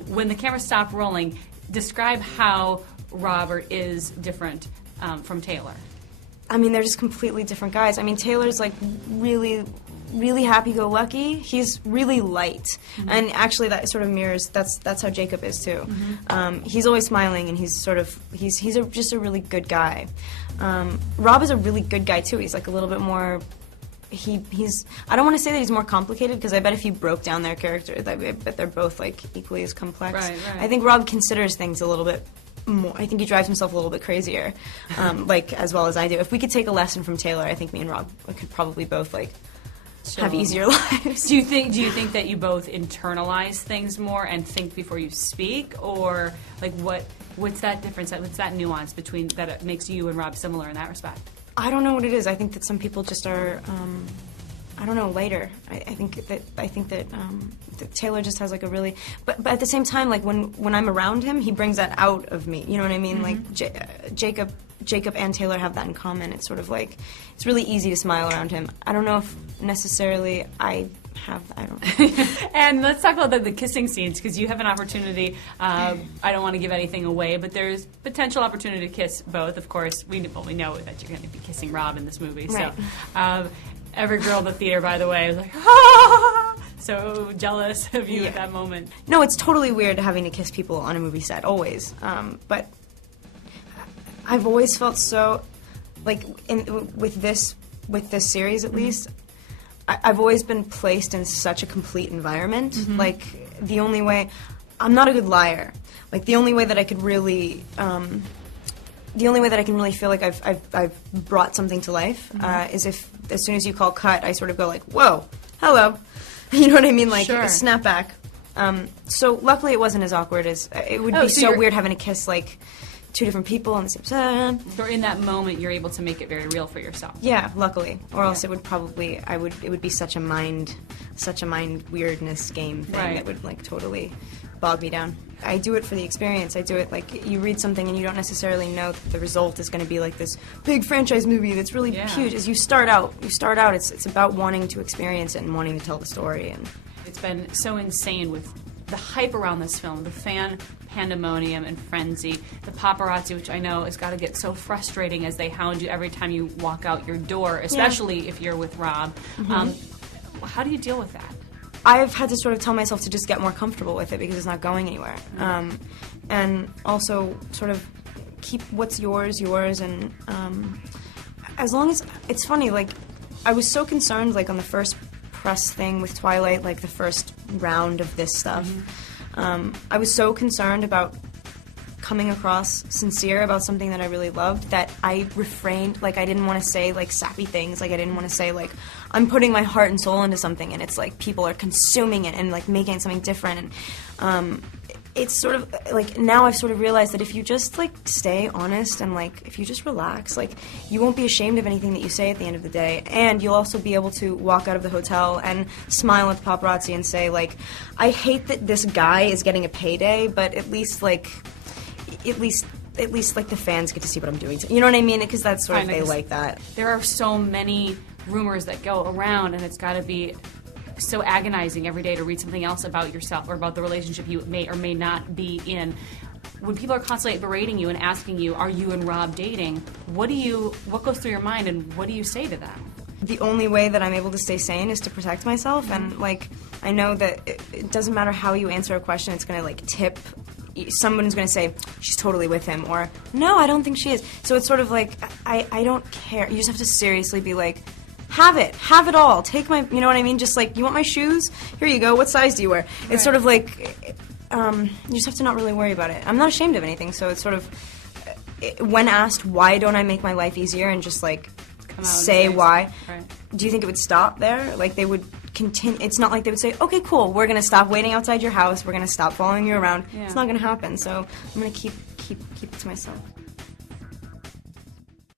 When the camera stopped rolling, describe how Robert is different from Taylor. I mean, they're just completely different guys. I mean, Taylor's like really happy-go-lucky. He's really light, and actually that sort of mirrors. That's how Jacob is too. He's always smiling, and he's just a really good guy. Rob is a really good guy too. He's like a little bit more. He's. I don't want to say that he's more complicated, because I bet if you broke down their character, I bet they're both like equally as complex. Right. I think Rob considers things a little bit more. I think he drives himself a little bit crazier, like as well as I do. If we could take a lesson from Taylor, I think me and Rob could probably both like have easier lives. Do you think that you both internalize things more and think before you speak, or like what's that difference? What's that nuance between that it makes you and Rob similar in that respect? I don't know what it is. I think that some people just are. I don't know, lighter. I think that Taylor just has like a really, but at the same time, like when I'm around him, he brings that out of me. You know what I mean? Like Jacob and Taylor have that in common. It's sort of like it's really easy to smile around him. I don't know if necessarily I don't know. And let's talk about the kissing scenes, because you have an opportunity. I don't want to give anything away, but there's potential opportunity to kiss both. Of course, we know that you're going to be kissing Rob in this movie. Right. So every girl in the theater, by the way, was like, ah! So jealous of you at that moment. No, it's totally weird having to kiss people on a movie set, always. But I've always felt so, like, with this series at least, I've always been placed in such a complete environment. Like, the only way, I'm not a good liar. Like, the only way that I could really, the only way that I can really feel like I've brought something to life is if, as soon as you call cut, I sort of go like, whoa, hello. You know what I mean? Like, sure. Snap back. So luckily it wasn't as awkward as, it would be so weird having to kiss, like, two different people on the same set. Or in that moment, you're able to make it very real for yourself. Yeah, luckily. Or else it would probably, it would be such a mind weirdness game thing that would, like, totally bog me down. I do it for the experience. I do it like you read something and you don't necessarily know that the result is going to be like this big franchise movie that's really huge. As you start out, it's about wanting to experience it and wanting to tell the story. And it's been so insane with the hype around this film, the fan pandemonium and frenzy, the paparazzi, which I know has got to get so frustrating as they hound you every time you walk out your door, especially if you're with Rob. How do you deal with that? I've had to sort of tell myself to just get more comfortable with it because it's not going anywhere. And also sort of keep what's yours, and as long as, it's funny, like, I was so concerned, like, on the first press thing with Twilight, like, the first round of this stuff, I was so concerned about coming across sincere about something that I really loved that I refrained. Like, I didn't want to say, like, sappy things. Like, I didn't want to say, like, I'm putting my heart and soul into something and it's like people are consuming it and, like, making it something different. And it's sort of like, now I've sort of realized that if you just, like, stay honest and, like, if you just relax, like, you won't be ashamed of anything that you say at the end of the day, and you'll also be able to walk out of the hotel and smile at the paparazzi and say, like, I hate that this guy is getting a payday, but at least like the fans get to see what I'm doing. You know what I mean? Because that's sort of, they like that. There are so many rumors that go around, and it's got to be so agonizing every day to read something else about yourself or about the relationship you may or may not be in. When people are constantly berating you and asking you, are you and Rob dating, what goes through your mind and what do you say to them? The only way that I'm able to stay sane is to protect myself, and, like, I know that it doesn't matter how you answer a question, it's going to, like, tip. Someone's going to say, she's totally with him, or, no, I don't think she is. So it's sort of like, I don't care. You just have to seriously be like, have it all. Take my, you know what I mean? Just like, you want my shoes? Here you go. What size do you wear? Right. It's sort of like, you just have to not really worry about it. I'm not ashamed of anything, so it's sort of, when asked, why don't I make my life easier and just, like, say why, do you think it would stop there? Like, they would continue. It's not like they would say, okay, cool, we're going to stop waiting outside your house, we're going to stop following you around. It's not going to happen, so I'm going to keep it to myself.